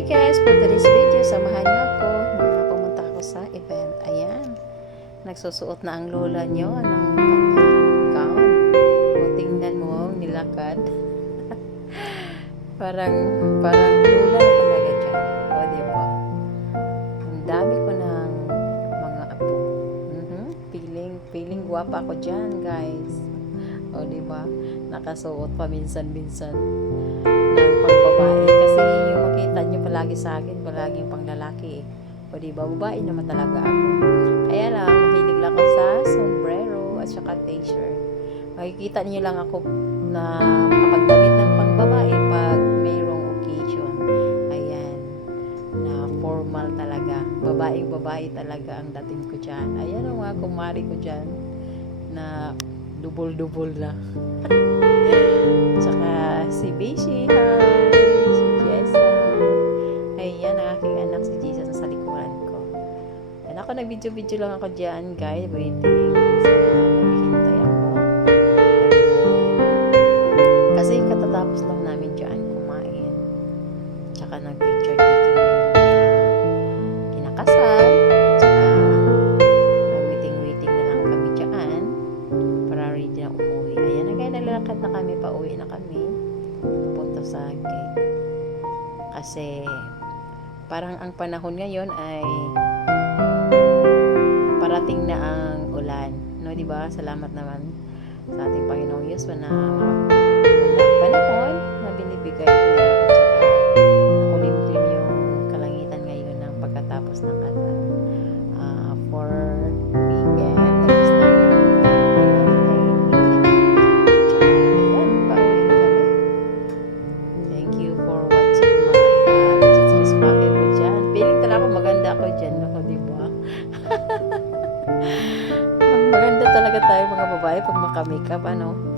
Hi guys, for today's video, samahan niyo ako na pumunta ako sa event. Ayan, nagsusuot na ang lola niyo ng kanyang gown. O, tingnan mo, nilakad. parang lola na talaga dyan. O, diba? Ang dami ko ng mga apo. Feeling guwapa ako dyan, guys. O, diba? Nakasuot pa minsan-minsan ng pangbabae. Kasi yung makita nyo palagi sa akin, palaging pang lalaki eh. O diba, babae naman talaga ako. Kaya lang, mahilig lang ako sa sombrero at saka t-shirt. Makikita niyo lang ako na makapagdamit ng pangbabae pag mayroong occasion. Ayan, na formal talaga. Babae talaga ang dating ko dyan. Ayan ang mga kumari ko dyan na dubol-dubol na. Tsaka si Bishi, hi! Si Jessa. Ayan, ang aking anak si Jesus sa likuran ko. Ayan, ako nag-video-video lang ako dyan, guys. Waiting sa naghihintay ako. Kasi katatapos lang namin dyan kumain. Tsaka nag-picture taking na yung kinakasal. Tsaka nag-waiting na lang kami dyan para ready na umuwi. Ayan, naglalakad na kami, pauwi na kami. Pupunta sa gate. Kasi parang ang panahon ngayon ay parating na ang ulan. No, di ba? Salamat naman sa ating Panginoong Diyos na panahon na binibigay niya at saka nakulimlim yung kalangitan ngayon ng pagkatapos ng kasal. For weekend, nag-start maganda talaga tayo mga babae pag maka-makeup, ano?